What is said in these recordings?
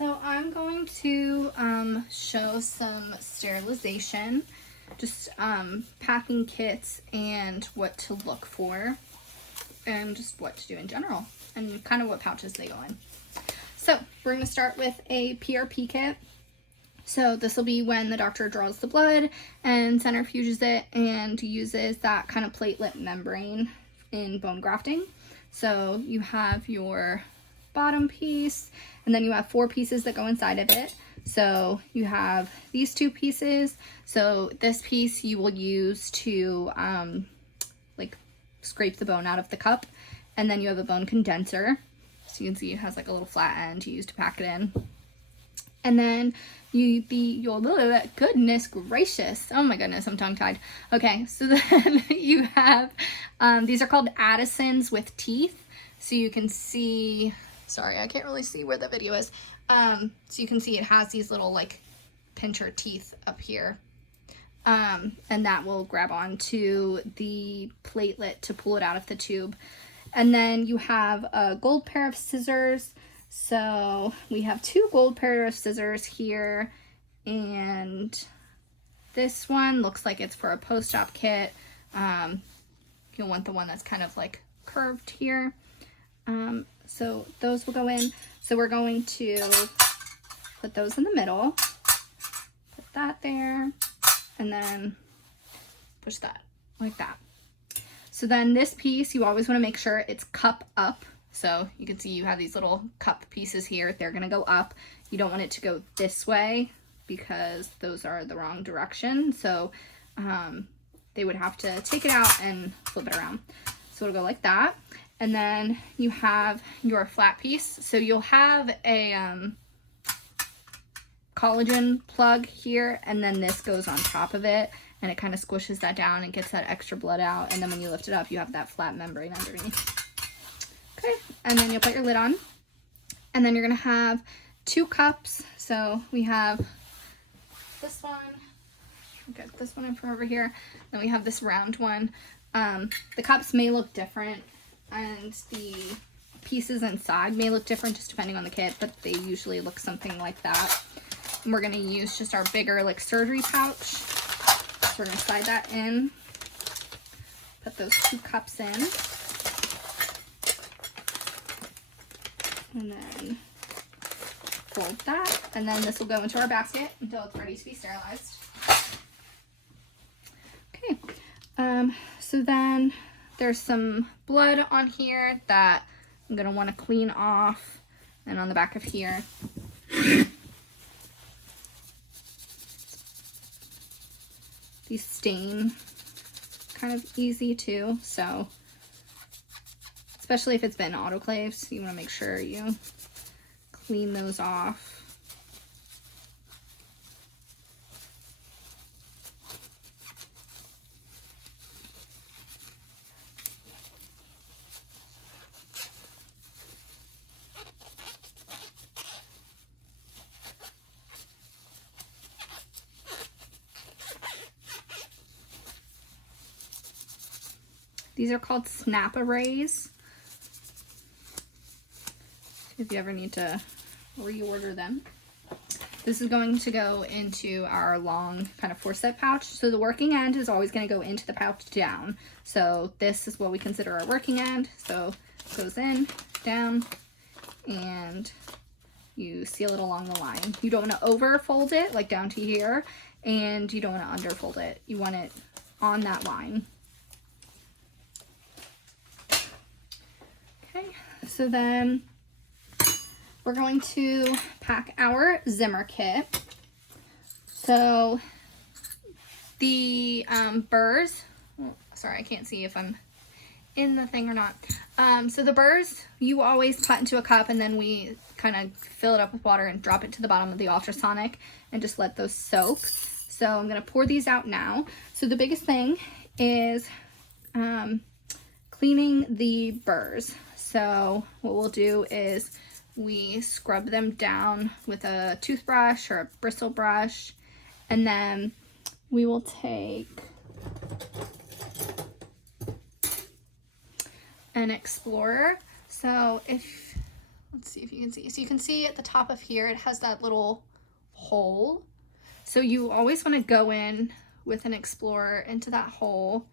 So I'm going to show some sterilization, just packing kits and what to look for and just what to do in general and kind of what pouches they go in. So we're going to start with a PRP kit. So this will be when the doctor draws the blood and centrifuges it and uses that kind of platelet membrane in bone grafting. So you have your bottom piece, and then you have 4 pieces that go inside of it. So you have these 2 pieces. So this piece you will use to like scrape the bone out of the cup, and then you have a bone condenser. So you can see it has like a little flat end you use to pack it in. And then goodness gracious, oh my goodness, I'm tongue-tied. Okay, so then you have, these are called Addisons with teeth. So you can see, sorry, I can't really see where the video is. So you can see it has these little like pincher teeth up here. And that will grab onto the platelet to pull it out of the tube. And then you have a gold pair of scissors. So we have 2 gold pair of scissors here, and this one looks like it's for a post-op kit. You'll want the one that's kind of like curved here. So those will go in. So we're going to put those in the middle, put that there, and then push that like that. So then this piece, you always want to make sure it's cup up. So you can see you have these little cup pieces here. They're going to go up. You don't want it to go this way because those are the wrong direction. So they would have to take it out and flip it around. So it'll go like that. And then you have your flat piece. So you'll have a collagen plug here, and then this goes on top of it, and it kind of squishes that down and gets that extra blood out. And then when you lift it up, you have that flat membrane underneath. Okay, and then you'll put your lid on, and then you're gonna have 2 cups. So we have this one, get this one in from over here, then we have this round one. The cups may look different, and the pieces inside may look different just depending on the kit, but they usually look something like that. And we're gonna use just our bigger like surgery pouch. So we're gonna slide that in, put those 2 cups in. And then fold that, and then this will go into our basket until it's ready to be sterilized. Okay, so then there's some blood on here that I'm gonna want to clean off, and on the back of here. These stain kind of easy too, so especially if it's been autoclaved, so you want to make sure you clean those off. These are called snap arrays. If you ever need to reorder them. This is going to go into our long kind of forceps pouch. So the working end is always going to go into the pouch down. So this is what we consider our working end. So it goes in, down, and you seal it along the line. You don't want to over fold it like down to here, and you don't want to under fold it. You want it on that line. Okay, so then we're going to pack our Zimmer kit. So the burrs, oh, sorry, I can't see if I'm in the thing or not. So the burrs, you always put into a cup, and then we kind of fill it up with water and drop it to the bottom of the ultrasonic and just let those soak. So I'm gonna pour these out now. So the biggest thing is cleaning the burrs. So what we'll do is we scrub them down with a toothbrush or a bristle brush, and then we will take an Explorer. So if let's see if you can see. So you can see at the top of here, it has that little hole. So you always want to go in with an explorer into that hole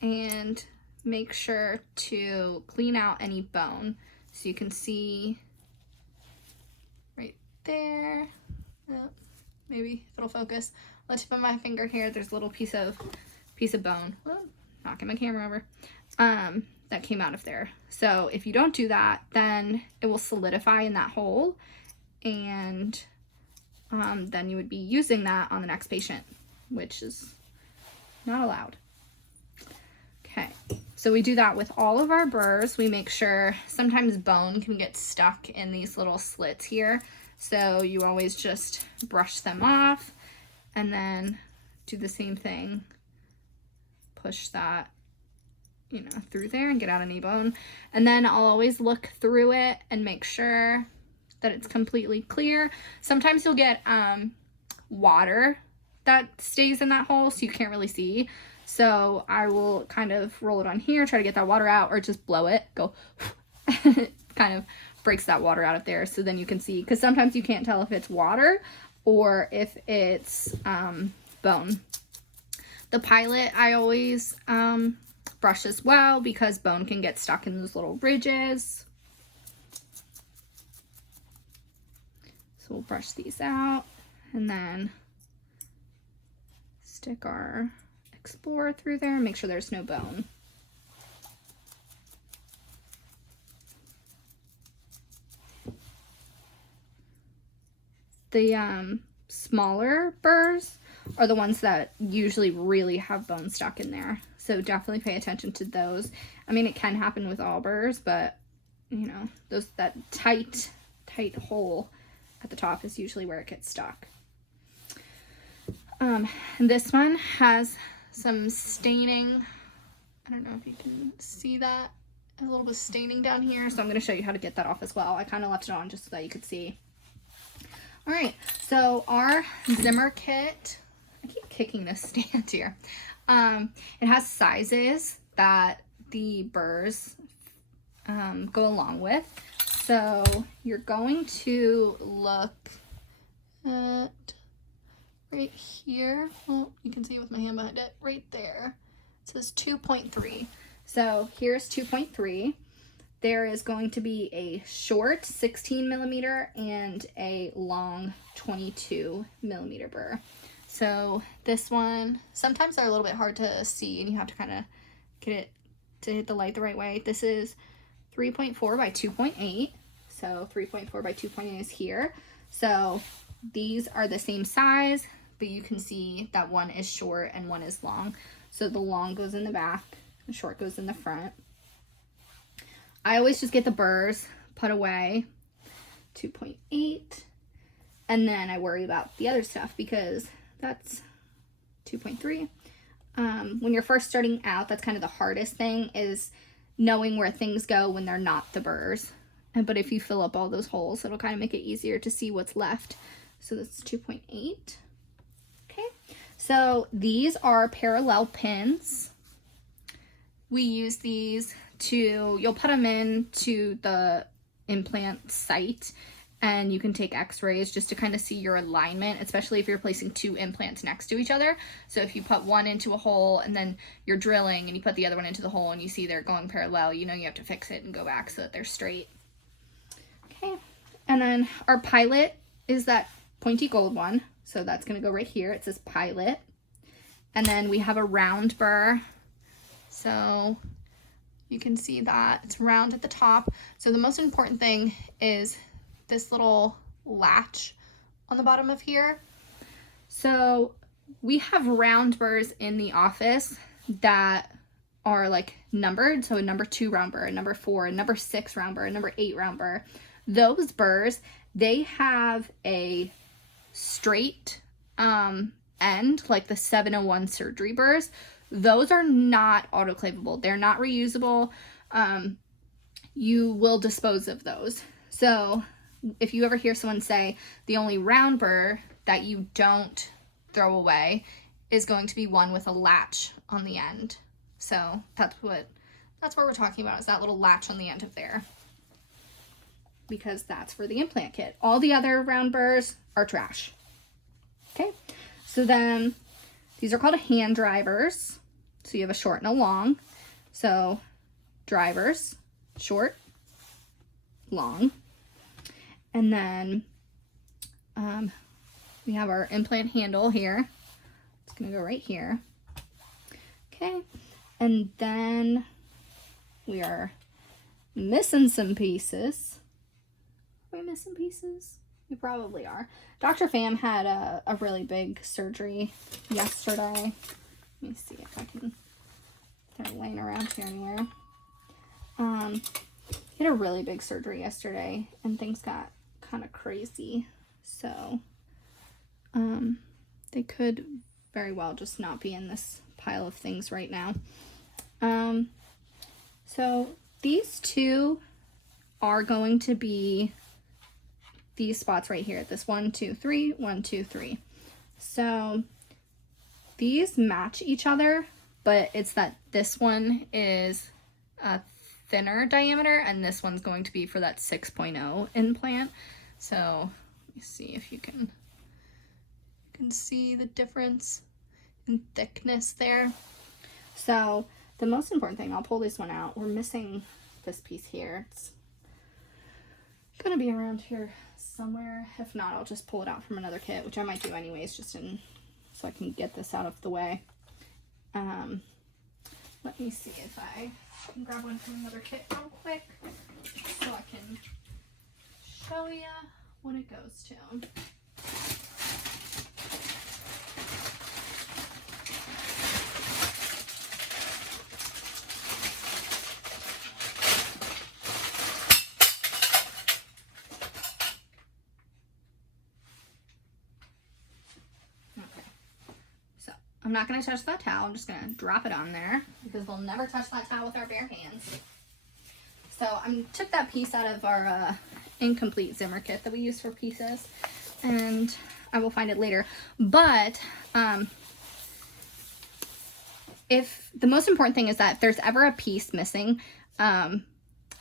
and make sure to clean out any bone. So you can see right there, maybe if it'll focus, on the tip of my finger here, there's a little piece of bone. Whoa, knocking my camera over. That came out of there. So if you don't do that, then it will solidify in that hole, and then you would be using that on the next patient, which is not allowed. Okay, so we do that with all of our burrs. We make sure, sometimes bone can get stuck in these little slits here, so you always just brush them off and then do the same thing. Push that, you know, through there and get out any bone. And then I'll always look through it and make sure that it's completely clear. Sometimes you'll get water that stays in that hole, so you can't really see. So I will kind of roll it on here, try to get that water out, or just blow it, go, kind of breaks that water out of there, so then you can see, because sometimes you can't tell if it's water or if it's bone. The pilot I always brush as well, because bone can get stuck in those little ridges. So we'll brush these out and then stick our explorer through there and make sure there's no bone. The smaller burrs are the ones that usually really have bone stuck in there. So definitely pay attention to those. I mean, it can happen with all burrs, but you know, that tight hole at the top is usually where it gets stuck. And this one has some staining. I don't know if you can see that. A little bit of staining down here, so I'm going to show you how to get that off as well. I kind of left it on just so that you could see. All right, so our Zimmer kit, I keep kicking this stand here. It has sizes that the burrs go along with. So you're going to look at right here. Well, you can see with my hand behind it, right there. It says 2.3. So here's 2.3. There is going to be a short 16 millimeter and a long 22 millimeter burr. So this one, sometimes they're a little bit hard to see and you have to kind of get it to hit the light the right way. This is 3.4 by 2.8. So 3.4 by 2.8 is here. So these are the same size, but you can see that one is short and one is long. So the long goes in the back, the short goes in the front. I always just get the burrs put away, 2.8, and then I worry about the other stuff because that's 2.3. When you're first starting out, that's kind of the hardest thing, is knowing where things go when they're not the burrs. But if you fill up all those holes, it'll kind of make it easier to see what's left. So that's 2.8. Okay, so these are parallel pins. We use these to, you'll put them in to the implant site and you can take x-rays just to kind of see your alignment, especially if you're placing two implants next to each other. So if you put one into a hole and then you're drilling and you put the other one into the hole and you see they're going parallel, you know you have to fix it and go back so that they're straight. Okay, and then our pilot is that pointy gold one. So that's going to go right here. It says pilot. And then we have a round burr. So you can see that it's round at the top. So the most important thing is this little latch on the bottom of here. So we have round burrs in the office that are like numbered. So a number 2 round burr, a number 4, a number 6 round burr, a number 8 round burr. Those burrs, they have a straight end, like the 701 surgery burrs. Those are not autoclavable. They're not reusable. You will dispose of those. So if you ever hear someone say the only round burr that you don't throw away is going to be one with a latch on the end. So that's what we're talking about, is that little latch on the end of there. because that's for the implant kit. All the other round burrs are trash. Okay, so then these are called hand drivers. So you have a short and a long. So drivers, short, long. And then we have our implant handle here. It's gonna go right here. Okay, and then we are missing some pieces. Are we missing pieces? We probably are. Dr. Pham had a really big surgery yesterday. Let me see if I can, they're laying around here anywhere. He had a really big surgery yesterday and things got kind of crazy. So, they could very well just not be in this pile of things right now. So these two are going to be these spots right here. This 1, 2, 3, 1, 2, 3. So these match each other, but it's that this one is a thinner diameter and this one's going to be for that 6.0 implant. So let me see if you can see the difference in thickness there. So the most important thing, I'll pull this one out. We're missing this piece here. It's gonna be around here somewhere. If not, I'll just pull it out from another kit, which I might do anyways, just so I can get this out of the way. Let me see if I can grab one from another kit real quick so I can show you what it goes to. I'm not going to touch that towel. I'm just going to drop it on there because we'll never touch that towel with our bare hands. So I took that piece out of our incomplete Zimmer kit that we use for pieces, and I will find it later. But if the most important thing is that if there's ever a piece missing,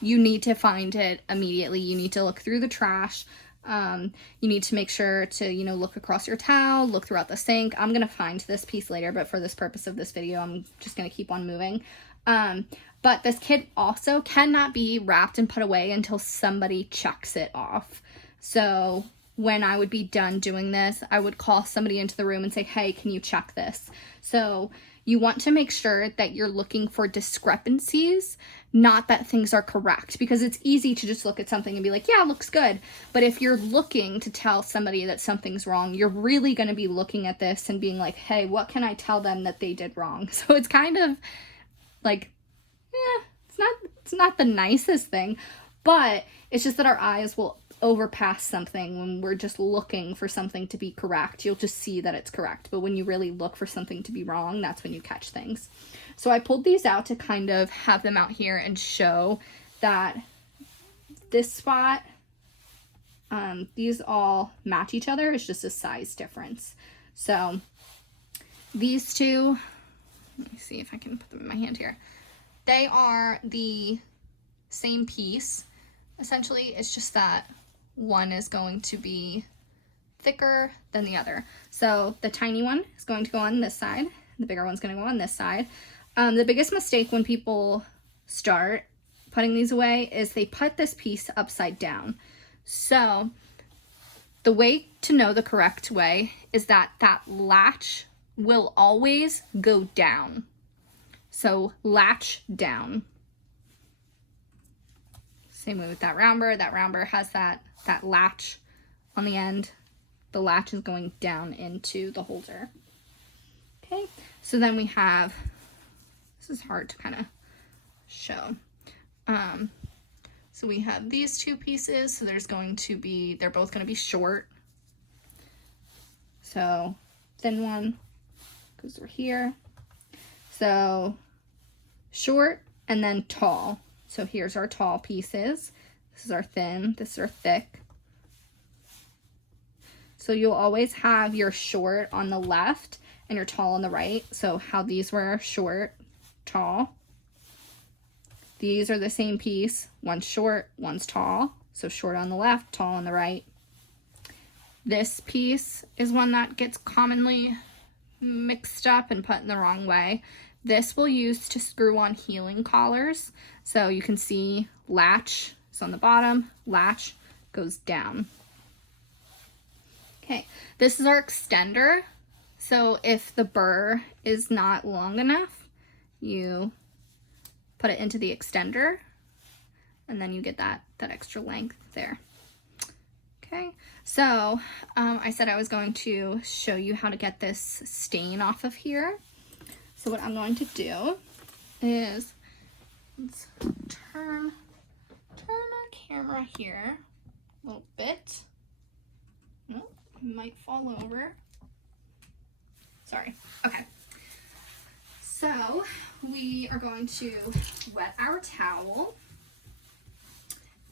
you need to find it immediately. You need to look through the trash. You need to make sure to, look across your towel, look throughout the sink. I'm going to find this piece later, but for this purpose of this video, I'm just going to keep on moving. But this kit also cannot be wrapped and put away until somebody checks it off. So when I would be done doing this, I would call somebody into the room and say, hey, can you check this? So you want to make sure that you're looking for discrepancies, not that things are correct, because it's easy to just look at something and be like, yeah, it looks good. But if you're looking to tell somebody that something's wrong, you're really going to be looking at this and being like, hey, what can I tell them that they did wrong? So it's kind of like, it's not the nicest thing, but it's just that our eyes will overpass something when we're just looking for something to be correct. You'll just see that it's correct, but when you really look for something to be wrong, that's when you catch things. So I pulled these out to kind of have them out here and show that this spot, these all match each other. It's just a size difference. So these two, let me see if I can put them in my hand here. They are the same piece. Essentially, it's just that one is going to be thicker than the other. So the tiny one is going to go on this side. The bigger one's going to go on this side. The biggest mistake when people start putting these away is they put this piece upside down. So the way to know the correct way is that that latch will always go down. So latch down. Same way with that round burr. That round burr has that latch on the end. The latch is going down into the holder. Okay, so then we have, this is hard to kind of show. So we have these two pieces. So there's going to be, they're both going to be short. So thin one goes through here. So short and then tall. So here's our tall pieces. This is our thin, this is our thick. So you'll always have your short on the left and your tall on the right. So how these were short, tall. These are the same piece. One's short, one's tall. So short on the left, tall on the right. This piece is one that gets commonly mixed up and put in the wrong way. This we'll use to screw on healing collars. So you can see latch is on the bottom, latch goes down. Okay, this is our extender. So if the burr is not long enough, you put it into the extender and then you get that extra length there. Okay, so I said I was going to show you how to get this stain off of here. So what I'm going to do is, let's turn our camera here a little bit. Oh, it might fall over. Sorry. Okay. So we are going to wet our towel,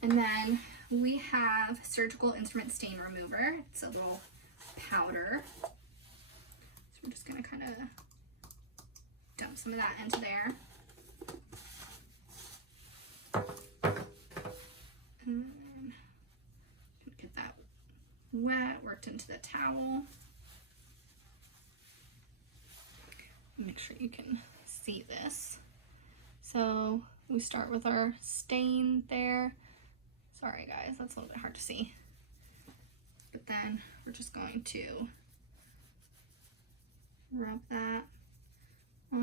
and then we have surgical instrument stain remover. It's a little powder. So we're just gonna kind of dump some of that into there. And then get that wet, worked into the towel. Make sure you can see this. So we start with our stain there. Sorry guys, that's a little bit hard to see. But then we're just going to rub that